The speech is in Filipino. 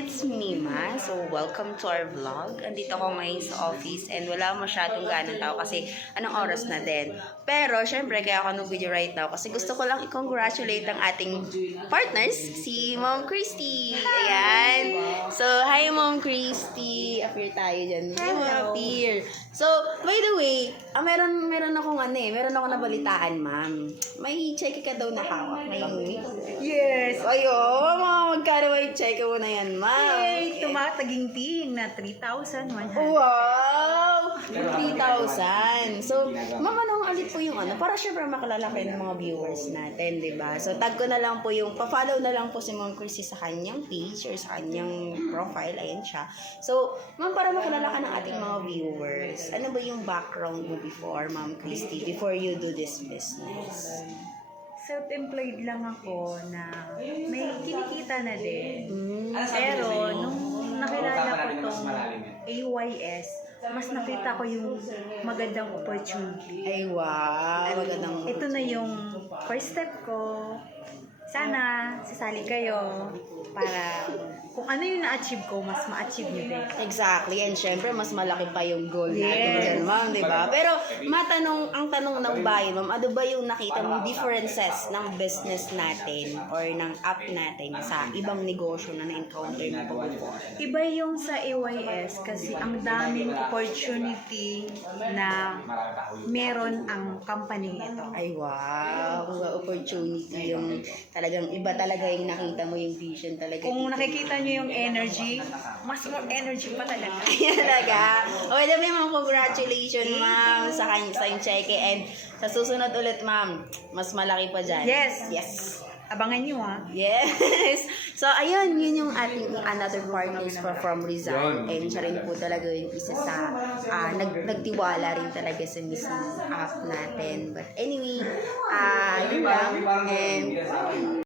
it's Mima. So, welcome to our vlog. Andito ako ngayon sa office and wala masyadong ganang tao kasi anong oras na din. Pero, syempre, kaya ako nung video right now kasi gusto ko lang i-congratulate ang ating partners, si Mom Christy. Ayan. So, hi Mom Christy. Appear tayo dyan. Hello. Appear. So, by the way, meron akong meron akong nabalitaan, ma'am. May check ka daw na hawak ngayon. Yes! Ayo, magkano may check mo na yan, ma'am? Yay! Tumataginting na 3,100. Wow! 3,000. So, ma'am, anong alit po yung para syempre makalala kayo ng mga viewers natin, di ba? So, tag ko na lang po pa-follow na lang po si Ma'am Chrissy sa kanyang page or sa kanyang profile. Ayan siya. So, ma'am, para makalala ka ng ating mga viewers, ano ba yung background mo before, Ma'am Christy, before you do this business? Self-employed lang ako na may kinikita na din. Pero, Pero, nung nakilala ko tong AYS, mas nakita ko yung magandang opportunity. ay wow, magandang. Ito na yung first step ko. Sana sasali kayo para kung ano yung na-achieve ko, mas ma-achieve nyo din. Exactly, and syempre, mas malaki pa yung goal natin Yes. dyan, ma'am, di ba? Pero, ang tanong ng bayan, ma'am, ano ba yung nakita mong differences ng business natin or ng app natin sa ibang negosyo na na-encounter mo po before? Iba yung sa AYS kasi ang daming opportunity na meron ang company ito. Ay, wow, opportunity yung talagang iba talaga yung nakita mo yung vision talaga. Kung dito. nakikita nyo yung energy, mas more energy pa talaga. Ayan talaga. Okay, dami ma'am, congratulations ma'am sa yung cheque and sa susunod ulit ma'am, mas malaki pa dyan. Yes. Yes. Abangan nyo ha. Yes. So, ayun, yun yung ating another partners from Rizal. And siya rin po talaga yung isa sa nagtiwala rin talaga sa mismong app natin. But anyway, yun lang. And